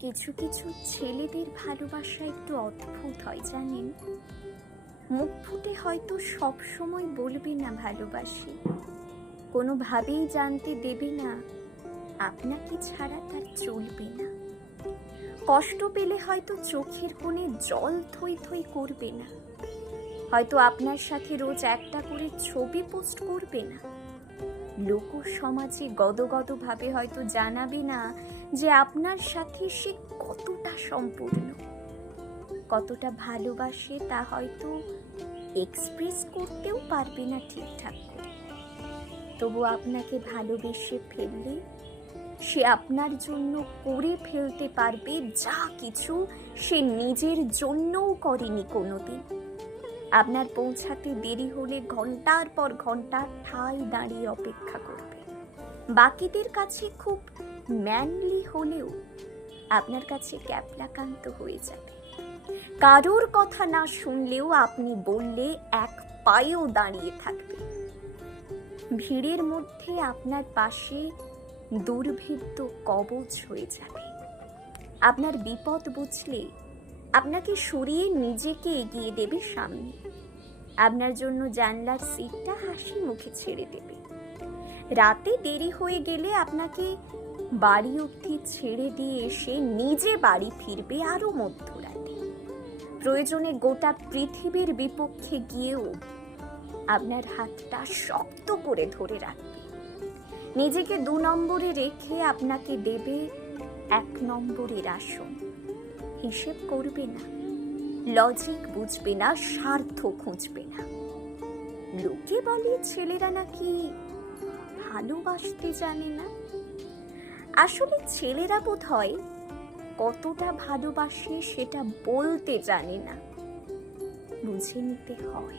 কিছু কিছু ছেলেদের ভালোবাসা একটু অদ্ভুত হয়, জানেন? মুখ ফুটে হয়তো সব সময় বলবে না ভালোবাসি। কোনোভাবেই জানতে দেবে না, আপনাকে ছাড়া তার চলবে না। কষ্ট পেলে হয়তো চোখের কোণে জল থই থই করবে না। হয়তো আপনার সাথে রোজ একটা করে ছবি পোস্ট করবে না। লোক সমাজে গদগদ ভাবে হয়তো জানাবে না যে আপনার সাথে সে কতটা সম্পূর্ণ। কতটা ভালোবাসে তা হয়তো এক্সপ্রেস করতেও পারবে না ঠিকঠাক করে। তবু আপনাকে ভালোবেসে ফেললে, সে আপনার জন্য করে ফেলতে পারবে যা কিছু সে নিজের জন্যও করেনি কোনোদিন। আপনার পৌঁছাতে দেরি হলে ঘণ্টার পর ঘণ্টা ঠাই দাঁড়িয়ে অপেক্ষা করবে বাকিদের কাছে খুব ম্যানলি হলেও আপনার কাছে ক্যাপলাকান্ত হয়ে যাবে। কারোর কথা না শুনলেও আপনি বললে এক পায়েও দাঁড়িয়ে থাকবে। ভিড়ের মধ্যে আপনার পাশে দুর্ভেদ্য কবচ হয়ে যাবে। আপনার বিপদ বুঝলে আপনাকে সরিয়ে নিজেকে এগিয়ে দেবে সামনে। আপনার জন্য জানলার সিটটা হাসি মুখে ছেড়ে দেবে। রাতে দেরি হয়ে গেলে আপনাকে বাড়ি অবধি ছেড়ে দিয়ে এসে নিজে বাড়ি ফিরবে আরও মধ্যরাতে। প্রয়োজনে গোটা পৃথিবীর বিপক্ষে গিয়েও আপনার হাতটা শক্ত করে ধরে রাখবে। নিজেকে দু নম্বরে রেখে আপনাকে দেবে এক নম্বরের আসন। হিসেব করবে না। লজিক বুঝবে না, স্বার্থ খুঁজবে না। লোকে বলে ছেলেরা নাকি ভালোবাসতে জানে না। আসলে ছেলেরা বোধ হয় কতটা ভালোবাসে সেটা বলতে জানে না। বুঝে নিতে হয়।